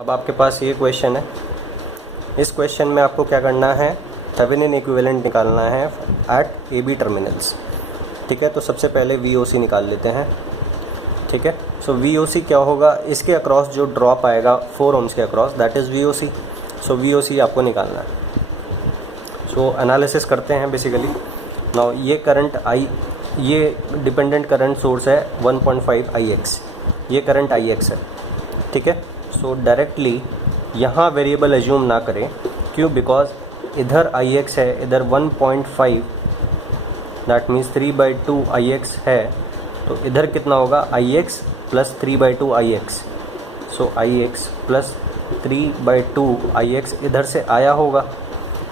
अब आपके पास ये क्वेश्चन है। इस क्वेश्चन में आपको क्या करना है, थेवेनिन इक्विवेलेंट निकालना है एट ए बी टर्मिनल्स। ठीक है, तो सबसे पहले वी ओ सी निकाल लेते हैं। ठीक है, सो वी ओ सी क्या होगा, इसके अक्रॉस जो ड्रॉप आएगा 4 ohms के across, that is V O C. So V O C आपको निकालना है। सो एनालिसिस करते हैं बेसिकली। नाउ ये करंट आई, ये डिपेंडेंट करंट सोर्स है 1.5 IX, ये करंट IX है। ठीक है, सो डायरेक्टली यहाँ वेरिएबल एज्यूम ना करें, क्यों, बिकॉज इधर IX है, इधर 1.5, दैट मीन्स 3/2 IX है, तो इधर कितना होगा IX प्लस 3/2 IX। सो IX प्लस 3/2 IX इधर से आया होगा।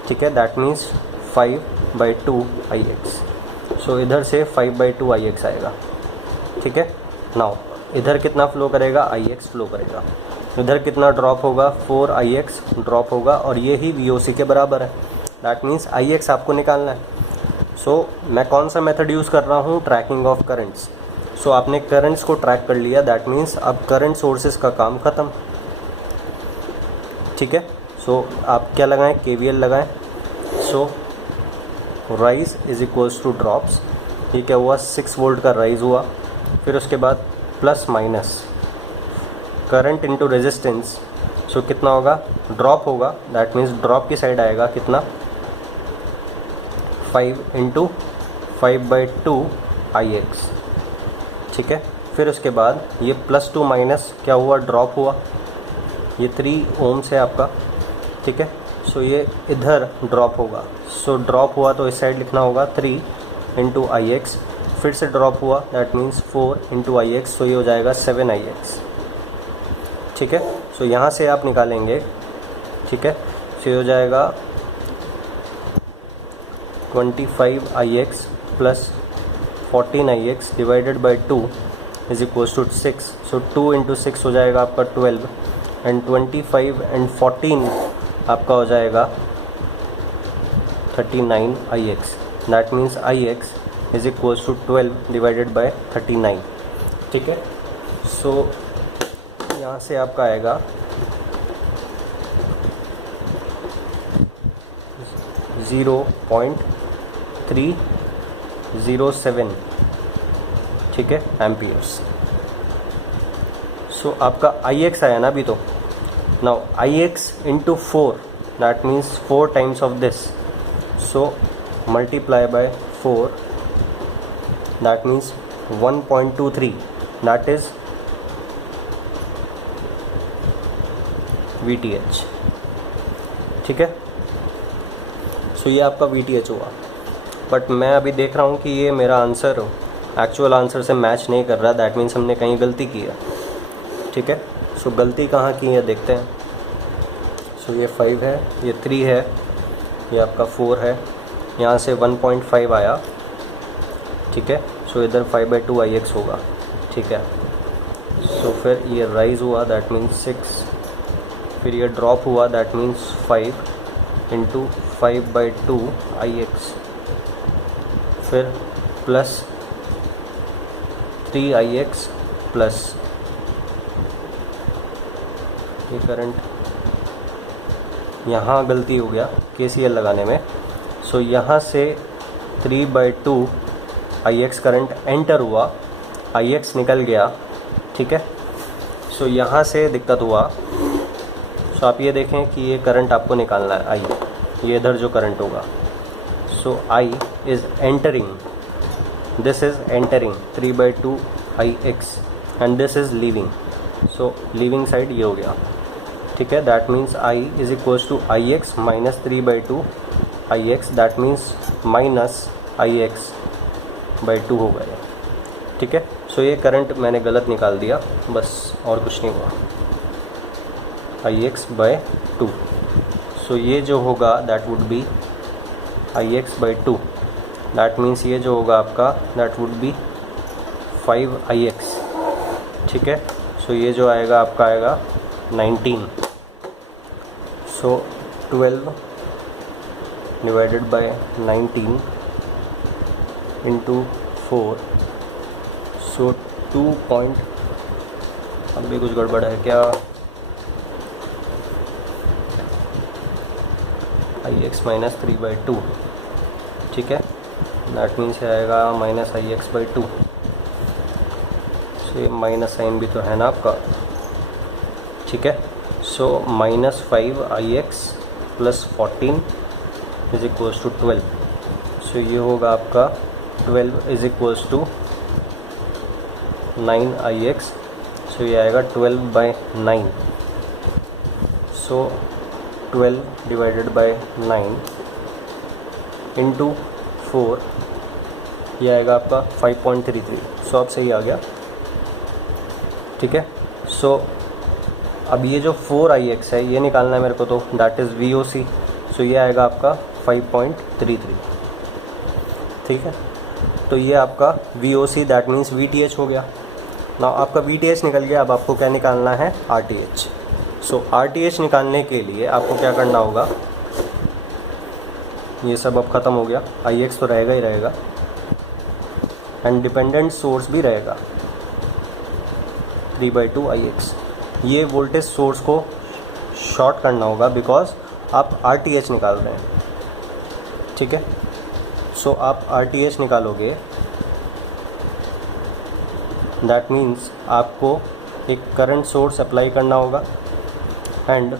ठीक है, दैट मीन्स 5/2 IX। सो इधर से 5/2 IX आएगा। ठीक है, नाउ इधर कितना फ्लो करेगा, IX फ्लो करेगा। इधर कितना ड्रॉप होगा, 4 IX ड्रॉप होगा, और ये ही VOC के बराबर है। दैट मीन्स IX आपको निकालना है। सो मैं कौन सा मेथड यूज़ कर रहा हूँ, ट्रैकिंग ऑफ करंट्स। सो आपने करंट्स को ट्रैक कर लिया, दैट मीन्स अब करंट सोर्सेज का काम ख़त्म। ठीक है, सो आप क्या लगाएं, KVL लगाएं। So rise is equals to drops, ये क्या हुआ, 6 वोल्ट का राइज हुआ। फिर उसके बाद plus minus current into resistance. So कितना होगा, ड्रॉप होगा, दैट मीन्स ड्रॉप की साइड आएगा कितना, 5 × 5/2 IX। ठीक है, फिर उसके बाद ये +2 माइनस क्या हुआ, ड्रॉप हुआ, ये 3 ohms है आपका। ठीक है, सो ये इधर ड्रॉप होगा। सो ड्रॉप हुआ तो इस साइड लिखना होगा 3 × IX। फिर से ड्रॉप हुआ, दैट मीन्स 4 × IX। सो ये हो जाएगा 7 IX। ठीक है, सो यहाँ से आप निकालेंगे। ठीक है, सो ये हो जाएगा 25 IX plus 14 IX divided by 2 is equals to 6। So 2 × 6 हो जाएगा आपका 12, एंड 25 एंड 14 आपका हो जाएगा 39 IX। That means IX is equals to 12 divided by 39। ठीक है, सो यहाँ से आपका आएगा 0.307। ठीक है, एम्पियर्स। सो आपका IX आया ना अभी, तो now IX × 4, that means 4 times of this. So multiply by 4, that means 1.23, that is VTH। ठीक है, सो ये आपका VTH हुआ। बट मैं अभी देख रहा हूँ कि ये मेरा आंसर एक्चुअल आंसर से मैच नहीं कर रहा, दैट मीन्स हमने कहीं गलती की है। ठीक है, सो गलती कहाँ की है देखते हैं। सो ये 5 है, ये 3 है, ये आपका 4 है, यहाँ से 1.5 आया। ठीक है, सो इधर 5/2 IX होगा। ठीक है, सो फिर ये राइज हुआ, दैट मीन्स 6, फिर ये ड्रॉप हुआ, दैट मीन्स 5 × 5/2 IX, फिर प्लस 3 IX प्लस ये करंट, यहाँ गलती हो गया KCL लगाने में। सो यहाँ से 3/2 IX करंट एंटर हुआ, IX निकल गया। ठीक है, सो यहाँ से दिक्कत हुआ। सो आप ये देखें कि ये करंट आपको निकालना है, I, ये इधर जो करंट होगा। So I is entering, this is entering 3/2 IX, and this is leaving. So leaving side ये हो गया। ठीक है, that means I is equals to IX minus 3/2 IX, that means minus IX/2 हो गया। ठीक है, सो ये करंट मैंने गलत निकाल दिया, बस और कुछ नहीं हुआ, IX/2। सो ये जो होगा that would be IX/2, that means ये जो होगा आपका दैट वुड बी 5 IX। ठीक है, सो ये जो आएगा आपका आएगा 19। सो 12 डिवाइडेड बाय 19 × 4, सो 2 पॉइंट, अब भी कुछ गड़बड़ है क्या, आई एक्स माइनस 3/2, ठीक है। दैट मीन्स आएगा माइनस आई एक्स बाई 2। सो ये माइनस साइन भी तो है ना आपका, ठीक है। So minus 5ix plus 14 is equals to 12। So ये होगा आपका 12 इज इक्वल्स टू 9ix। सो ये आएगा 12/9। सो 12 डिवाइडेड बाय 9 इंटू 4, ये आएगा आपका 5.33। सो अब सही आ गया, ठीक है। सो अब ये जो 4ix है ये निकालना है मेरे को, तो दैट इज़ VOC। सो ये आएगा आपका 5.33, ठीक है। तो ये आपका VOC दैट मीन्स VTH हो गया ना। आपका VTH निकल गया। अब आपको क्या निकालना है, RTH। सो RTH निकालने के लिए आपको क्या करना होगा, ये सब अब ख़त्म हो गया। IX तो रहेगा ही रहेगा एंड डिपेंडेंट सोर्स भी रहेगा 3/2 IX। ये वोल्टेज सोर्स को शॉर्ट करना होगा बिकॉज आप RTH निकाल रहे हैं, ठीक है। सो आप RTH निकालोगे, दैट मीन्स आपको एक करंट सोर्स अप्लाई करना होगा एंड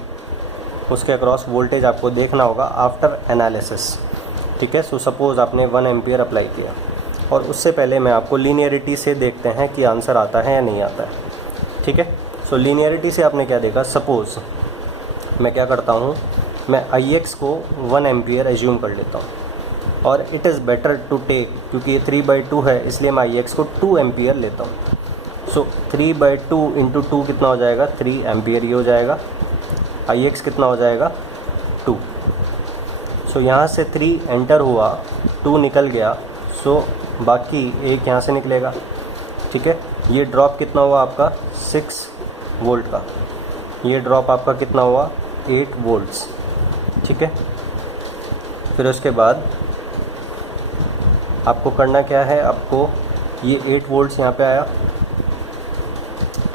उसके अक्रॉस वोल्टेज आपको देखना होगा आफ्टर एनालिसिस, ठीक है। सो सपोज़ आपने 1 एम्पियर अप्लाई किया और उससे पहले मैं आपको लीनियरिटी से देखते हैं कि आंसर आता है या नहीं आता है, ठीक है। सो लीनियरिटी से आपने क्या देखा, सपोज़ मैं क्या करता हूँ, मैं IX को 1 एम्पियर एज्यूम कर लेता हूँ और it is better to take, क्योंकि ये 3/2 है इसलिए मैं IX को 2 एम्पियर लेता हूँ। सो 3/2 इंटू 2 कितना हो जाएगा, 3 एम्पियर ही हो जाएगा। IX कितना हो जाएगा, 2। सो यहाँ से 3 एंटर हुआ, 2 निकल गया। सो बाकी एक यहाँ से निकलेगा, ठीक है। ये ड्रॉप कितना हुआ आपका, 6 वोल्ट का। ये ड्रॉप आपका कितना हुआ, 8 वोल्ट्स, ठीक है। फिर उसके बाद आपको करना क्या है, आपको ये 8 वोल्ट्स यहाँ पे आया,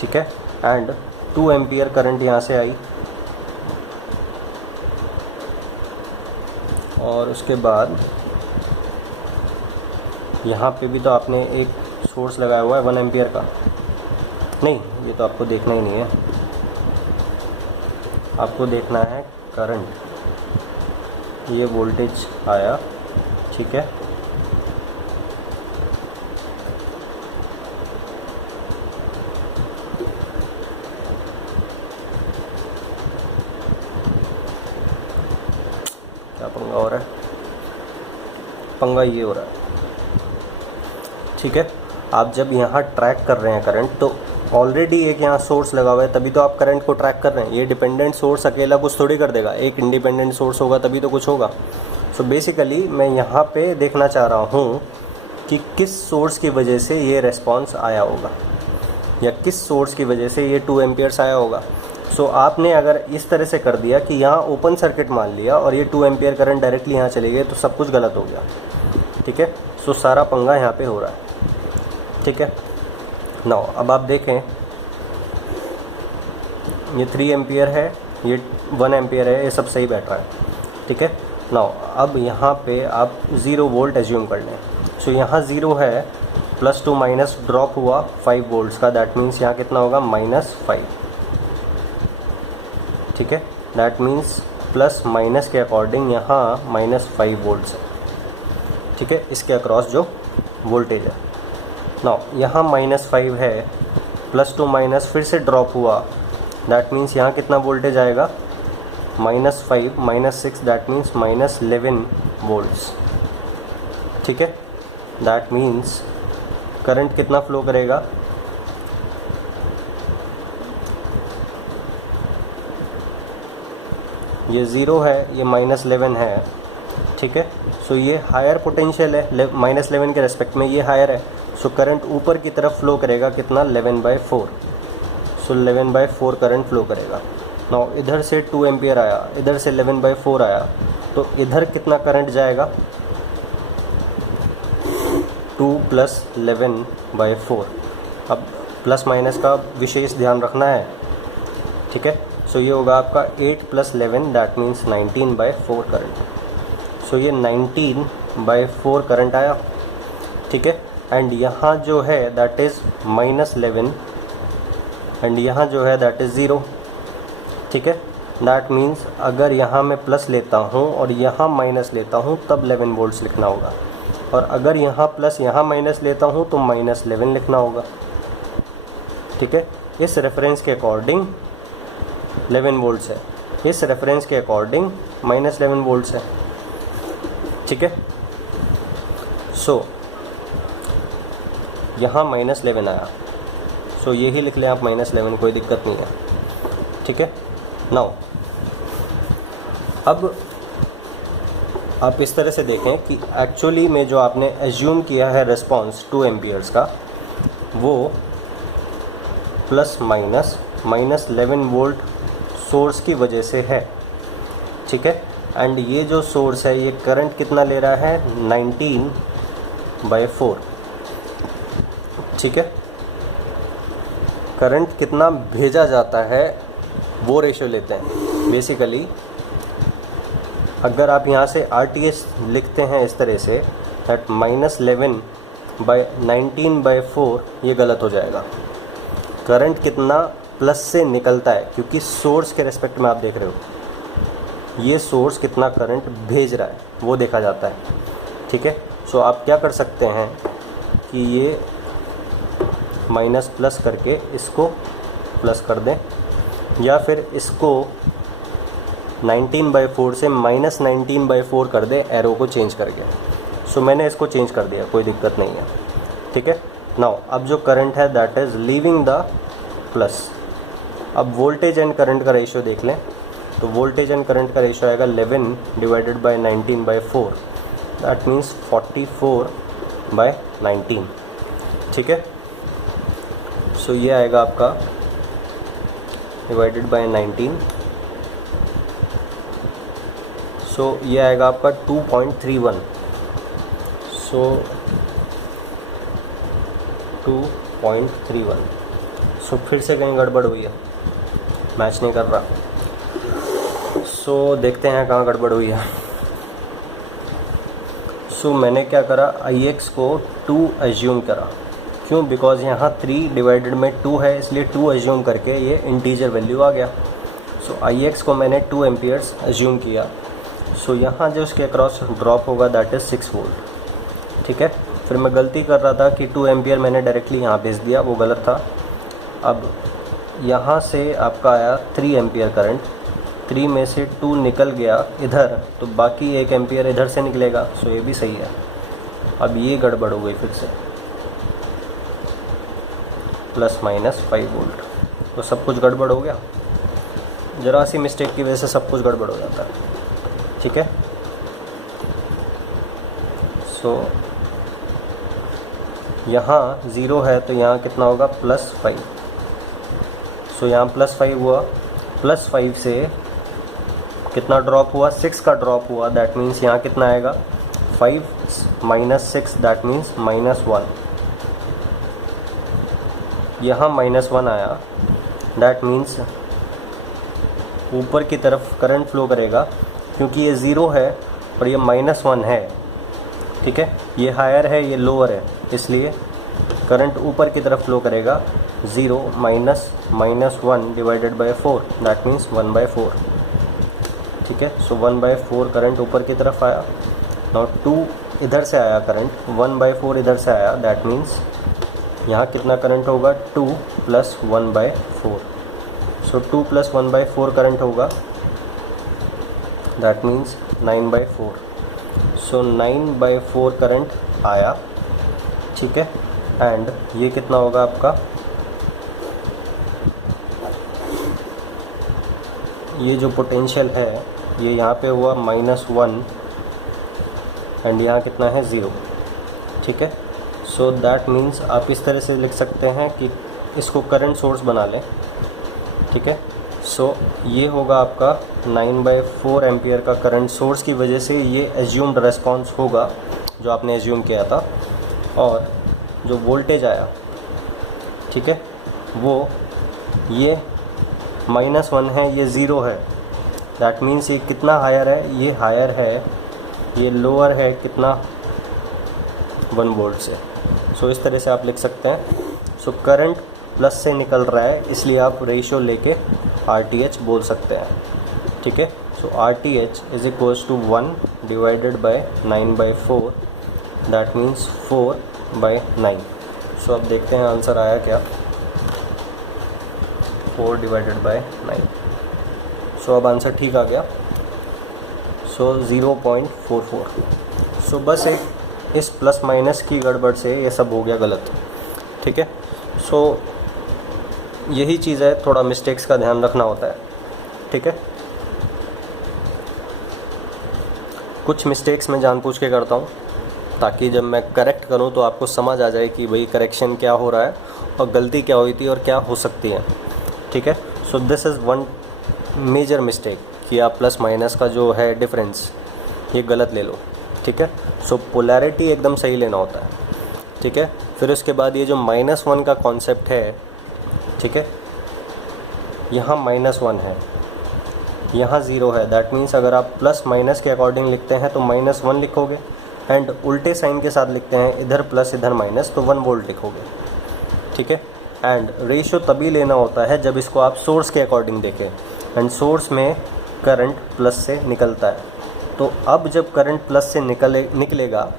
ठीक है, एंड 2 एम्पियर करंट यहाँ से आई और उसके बाद यहाँ पे भी तो आपने एक सोर्स लगाया हुआ है 1 एम्पियर का। नहीं, ये तो आपको देखना ही नहीं है, आपको देखना है करंट। ये वोल्टेज आया, ठीक है। क्या पंगा हो रहा है, पंगा ये हो रहा है, ठीक है। आप जब यहाँ ट्रैक कर रहे हैं करंट, तो ऑलरेडी एक यहाँ सोर्स लगा हुआ है, तभी तो आप करंट को ट्रैक कर रहे हैं। ये डिपेंडेंट सोर्स अकेला कुछ थोड़ी कर देगा, एक इंडिपेंडेंट सोर्स होगा तभी तो कुछ होगा। सो बेसिकली मैं यहाँ पे देखना चाह रहा हूँ कि किस सोर्स की वजह से ये रेस्पॉन्स आया होगा या किस सोर्स की वजह से ये 2 एम्पियर्स आया होगा। सो आपने अगर इस तरह से कर दिया कि यहाँ ओपन सर्किट मान लिया और ये 2 एम्पियर करंट डायरेक्टली यहाँ चले गए, तो सब कुछ गलत हो गया, ठीक है। सो सारा पंगा यहाँ पे हो रहा है, ठीक है। नाउ अब आप देखें, ये 3 एम्पियर है, ये 1 एम्पियर है, ये सब सही बैठ रहा है, ठीक है। नाउ अब यहाँ पे आप 0 वोल्ट एज्यूम कर लें। सो यहाँ 0 है, प्लस टू माइनस ड्रॉप हुआ 5 वोल्ट्स का, दैट मीन्स यहाँ कितना होगा, -5, ठीक है। दैट मीन्स प्लस माइनस के अकॉर्डिंग यहाँ -5 वोल्ट्स है, ठीक है, इसके अक्रॉस जो वोल्टेज है। नाउ यहाँ -5 है, प्लस टू माइनस फिर से ड्रॉप हुआ, दैट मीन्स यहाँ कितना वोल्टेज आएगा, -5 -6, दैट मीन्स -11 वोल्ट्स, ठीक है। दैट मीन्स करंट कितना फ्लो करेगा, ये 0 है, ये -11 है, ठीक है। सो ये हायर पोटेंशियल है, -11 के रेस्पेक्ट में ये हायर है। सो करंट ऊपर की तरफ फ्लो करेगा कितना, 11/4। सो 11/4 करंट फ्लो करेगा। नाउ इधर से 2 एम्पियर आया, इधर से 11/4 आया, तो इधर कितना करंट जाएगा, 2 + 11/4। अब प्लस माइनस का विशेष ध्यान रखना है, ठीक है। सो ये होगा आपका 8 + 11 दैट मीन्स 19/4 करंट। सो ये 19/4 करंट आया, ठीक है। एंड यहाँ जो है दैट इज़ -11 एंड यहाँ जो है दैट इज़ 0, ठीक है। दैट मीन्स अगर यहाँ मैं प्लस लेता हूँ और यहाँ माइनस लेता हूँ तब 11 वोल्ट्स लिखना होगा, और अगर यहाँ प्लस यहाँ माइनस लेता हूँ तो -11 लिखना होगा, ठीक है। इस रेफरेंस के अकॉर्डिंग 11 वोल्ट्स है, इस रेफरेंस के अकॉर्डिंग -11 वोल्ट्स है, ठीक है। सो यहाँ -11 आया, सो यही लिख लें आप -11, कोई दिक्कत नहीं है, ठीक है। नाउ अब आप इस तरह से देखें कि एक्चुअली में जो आपने एज्यूम किया है रिस्पॉन्स 2 एम्पियर्स का, वो ±11 वोल्ट सोर्स की वजह से है, ठीक है। एंड ये जो सोर्स है ये करंट कितना ले रहा है, 19/4, ठीक है। करंट कितना भेजा जाता है वो रेशो लेते हैं बेसिकली। अगर आप यहाँ से RTH लिखते हैं इस तरह से दैट -11/19/4, ये गलत हो जाएगा। करंट कितना प्लस से निकलता है, क्योंकि सोर्स के रेस्पेक्ट में आप देख रहे हो, ये सोर्स कितना करंट भेज रहा है वो देखा जाता है, ठीक है। सो आप क्या कर सकते हैं कि ये माइनस प्लस करके इसको प्लस कर दें, या फिर इसको 19/4 से -19/4 कर दे एरो को चेंज करके। सो मैंने इसको चेंज कर दिया, कोई दिक्कत नहीं है, ठीक है। नाउ अब जो करंट है that is leaving the plus. अब वोल्टेज एंड करंट का रेशियो देख लें, तो वोल्टेज एंड करंट का रेशियो आएगा 11 / 19/4 दैट मीन्स 44/19, ठीक है। सो ये आएगा आपका डिवाइडेड बाय 19, सो ये आएगा आपका 2.31। सो 2.31। सो फिर से कहीं गड़बड़ हुई है, मैच नहीं कर रहा। सो देखते हैं कहाँ गड़बड़ हुई है। सो मैंने क्या करा, Ix को 2 एज्यूम करा, क्यों, बिकॉज यहाँ 3 डिवाइडेड में 2 है, इसलिए 2 एज्यूम करके ये इंटीजर वैल्यू आ गया। सो Ix को मैंने 2 एम्पियर्स एज्यूम किया। सो यहाँ जो उसके अक्रॉस ड्रॉप होगा दैट इज़ 6 वोल्ट, ठीक है। फिर मैं गलती कर रहा था कि 2 एम्पियर मैंने डायरेक्टली यहाँ भेज दिया, वो गलत था। अब यहाँ से आपका आया 3 एम्पियर करंट, 3 में से 2 निकल गया इधर, तो बाकी 1 एम्पियर इधर से निकलेगा। सो ये भी सही है। अब ये गड़बड़ हो गई फिर से, ±5 वोल्ट, तो सब कुछ गड़बड़ हो गया। ज़रा सी मिस्टेक की वजह से सब कुछ गड़बड़ हो जाता है, ठीक है। सो यहाँ 0 है तो यहाँ कितना होगा, +5। सो यहाँ +5 हुआ, +5 से कितना ड्रॉप हुआ, 6 का ड्रॉप हुआ, दैट मीन्स यहाँ कितना आएगा, 5 - 6 दैट मीन्स -1। यहाँ -1 आया, दैट मीन्स ऊपर की तरफ करंट फ्लो करेगा, क्योंकि ये 0 है और ये -1 है, ठीक है। ये हायर है, ये लोअर है, इसलिए करंट ऊपर की तरफ फ्लो करेगा। 0 - -1 डिवाइडेड बाय 4 दैट मीन्स 1/4, ठीक है। सो 1/4 करंट ऊपर की तरफ आया। नाउ 2 इधर से आया करंट, 1/4 इधर से आया, दैट मीन्स यहाँ कितना करंट होगा, 2 + 1/4। सो 2 + 1/4 करंट होगा, दैट मीन्स 9/4। सो 9/4 करंट आया, ठीक है। एंड ये कितना होगा आपका, ये जो पोटेंशियल है ये यहाँ पे हुआ -1 एंड यहाँ कितना है, 0, ठीक है। सो दैट मीन्स आप इस तरह से लिख सकते हैं कि इसको करंट सोर्स बना लें, ठीक है। सो ये होगा आपका 9/4 एम्पियर का करंट सोर्स की वजह से ये एज्यूम्ड रेस्पॉन्स होगा जो आपने एज्यूम किया था, और जो वोल्टेज आया, ठीक है, वो ये -1 है, ये 0 है, दैट मीन्स ये कितना हायर है, ये हायर है, ये लोअर है कितना 1 वोल्ट से। सो इस तरह से आप लिख सकते हैं। सो करंट प्लस से निकल रहा है, इसलिए आप रेशियो लेके RTH बोल सकते हैं, ठीक है। So RTH is equals to 1 divided by 9/4, that means 4/9। So अब देखते हैं आंसर आया क्या, 4 डिवाइडेड बाय 9। सो अब आंसर ठीक आ गया। सो 0.44। सो बस एक इस प्लस माइनस की गड़बड़ से ये सब हो गया गलत, ठीक है। सो यही चीज़ है, थोड़ा मिस्टेक्स का ध्यान रखना होता है, ठीक है। कुछ मिस्टेक्स मैं जानबूझ के करता हूँ ताकि जब मैं करेक्ट करूँ तो आपको समझ आ जाए कि भाई करेक्शन क्या हो रहा है और गलती क्या हुई थी और क्या हो सकती है, ठीक है। So this is one major mistake कि आप प्लस माइनस का जो है डिफरेंस ये गलत ले लो, ठीक है। सो पोलैरिटी एकदम सही लेना होता है, ठीक है। फिर उसके बाद ये जो -1 का कॉन्सेप्ट है, ठीक है, यहाँ -1 है, यहाँ 0 है, दैट मीन्स अगर आप प्लस माइनस के अकॉर्डिंग लिखते हैं तो -1 लिखोगे, एंड उल्टे साइन के साथ लिखते हैं, इधर प्लस इधर माइनस, तो 1 वोल्ट लिखोगे, ठीक है। एंड रेशियो तभी लेना होता है जब इसको आप सोर्स के अकॉर्डिंग देखें, एंड सोर्स में करंट प्लस से निकलता है। तो अब जब करंट प्लस से निकलेगा,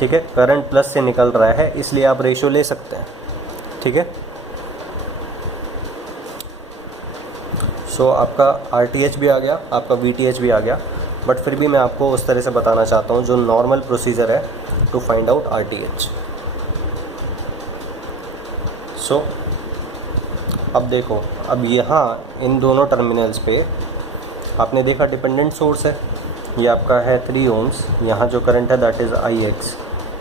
ठीक है, करंट प्लस से निकल रहा है, इसलिए आप रेशियो ले सकते हैं, ठीक है। सो आपका RTH भी आ गया, आपका VTH भी आ गया, बट फिर भी मैं आपको उस तरह से बताना चाहता हूँ जो नॉर्मल प्रोसीजर है टू फाइंड आउट RTH। सो अब देखो, अब यहाँ इन दोनों टर्मिनल्स पे आपने देखा डिपेंडेंट सोर्स है, ये आपका है 3 ohms, यहाँ जो करंट है दैट इज़ IX,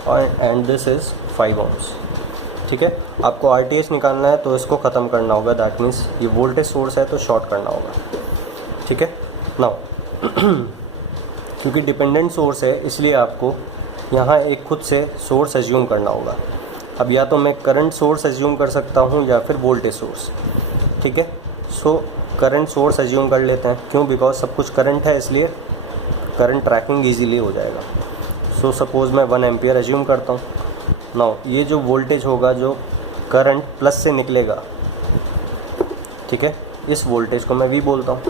और एंड दिस इज़ 5 ohms, ठीक है। आपको RTH निकालना है तो इसको ख़त्म करना होगा, दैट मीन्स ये वोल्टेज सोर्स है तो शॉर्ट करना होगा, ठीक है। नाउ क्योंकि डिपेंडेंट सोर्स है इसलिए आपको यहाँ एक खुद से सोर्स एज्यूम करना होगा। अब या तो मैं करंट सोर्स एज्यूम कर सकता हूँ या फिर वोल्टेज सोर्स, ठीक है। सो करंट सोर्स एज्यूम कर लेते हैं, क्यों, बिकॉज सब कुछ करंट है, इसलिए करंट ट्रैकिंग ईजीली हो जाएगा। सो सपोज़ मैं 1 एम्पियर एज्यूम करता हूँ। नाउ ये जो वोल्टेज होगा जो करंट प्लस से निकलेगा, ठीक है, इस वोल्टेज को मैं V बोलता हूँ,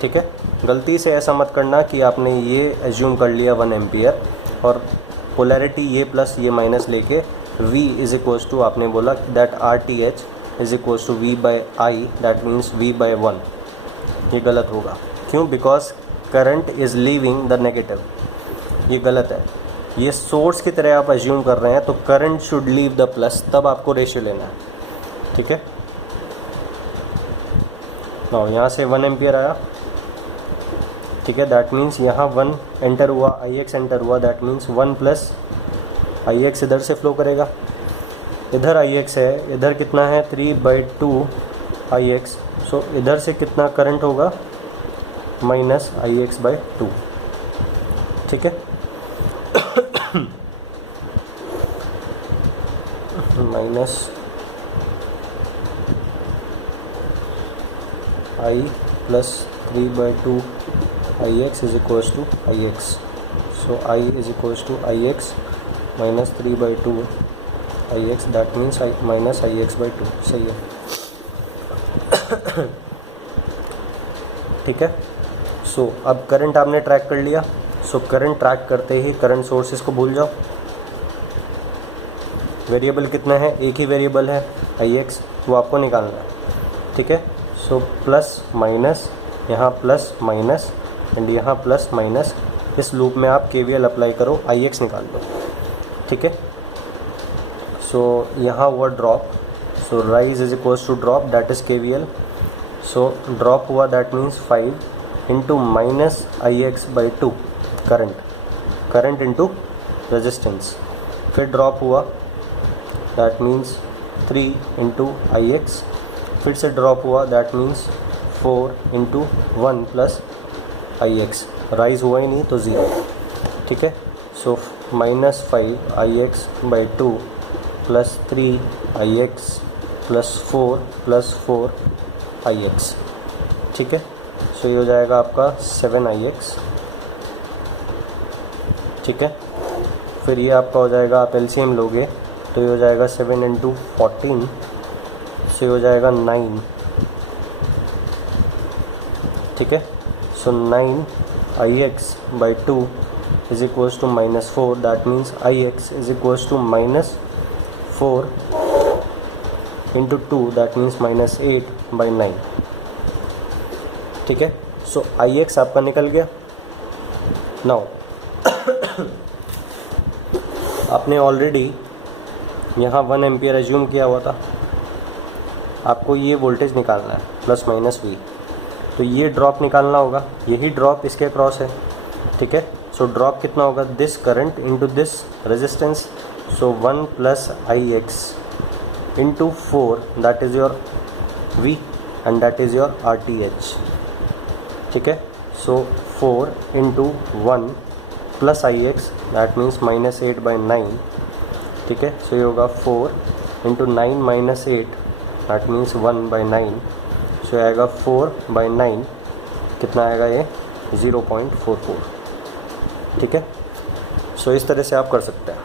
ठीक है। गलती से ऐसा मत करना कि आपने ये एज्यूम कर लिया 1 एम्पियर और पोलैरिटी ये प्लस ये माइनस लेके V इज इक्वल्स टू आपने बोला that RTH is equals to V/I, that means V/1। ये गलत होगा, क्यों, because current is leaving the negative, ये गलत है। ये सोर्स की तरह आप एज्यूम कर रहे हैं, तो current should leave the plus, तब आपको रेशियो लेना है, ठीक है। नाउ यहाँ से 1 एम्पियर आया, ठीक है, दैट मीन्स यहाँ 1 एंटर हुआ, IX एंटर हुआ, दैट मीन्स 1 प्लस IX इधर से फ्लो करेगा, इधर IX है, इधर कितना है 3/2 IX, सो इधर से कितना करंट होगा -IX/2, ठीक है। Minus I plus 3/2 IX is equals to IX, so I is equals to IX minus 3/2 IX, that means minus IX/2, सही है, ठीक है। सो अब करंट आपने ट्रैक कर लिया, सो करंट ट्रैक करते ही करंट सोर्सेस को भूल जाओ। वेरिएबल कितना है, एक ही वेरिएबल है IX, वो आपको निकालना है, ठीक है। सो प्लस माइनस, यहाँ प्लस माइनस एंड यहाँ प्लस माइनस, इस लूप में आप KVL अप्लाई करो, IX निकाल लो, ठीक है। सो यहाँ हुआ drop, so rise is equals to drop, that is KVL। So drop हुआ, that means 5 into minus IX/2 current into resistance, फिर ड्रॉप हुआ, दैट मीन्स 3 इंटू IX, फिर से ड्रॉप हुआ, that means 4 into 1 plus IX, rise हुआ ही नहीं तो 0, ठीक है। So -5 IX/2 plus 3 IX plus 4 plus 4 ix, ठीक है। सो ये हो जाएगा आपका 7ix, ठीक है। फिर ये आपका हो जाएगा, आप एलसीएम लोगे तो ये हो जाएगा 7 × 14, सो ये हो जाएगा 9, ठीक है। So 9ix/2 is equals to -4, that means ix is equals to -4 × 2, that means -8/9, ठीक है। सो ix आपका निकल गया। नाउ आपने ऑलरेडी यहाँ 1 एम्पियर एज्यूम किया हुआ था, आपको ये वोल्टेज निकालना है ±V, तो ये ड्रॉप निकालना होगा, यही ड्रॉप इसके अक्रॉस है, ठीक है। सो ड्रॉप कितना होगा, this current into this resistance, so 1 + ix × 4, that is your V and that is your RTH, ठीक है। सो 4 × 1 + ix, दैट मीन्स -8/9, ठीक है। सो ये होगा 4 × 9 - 8, दैट मीन्स 1/9, सो आएगा 4/9, कितना आएगा ये 0.44, ठीक है। सो इस तरह से आप कर सकते हैं।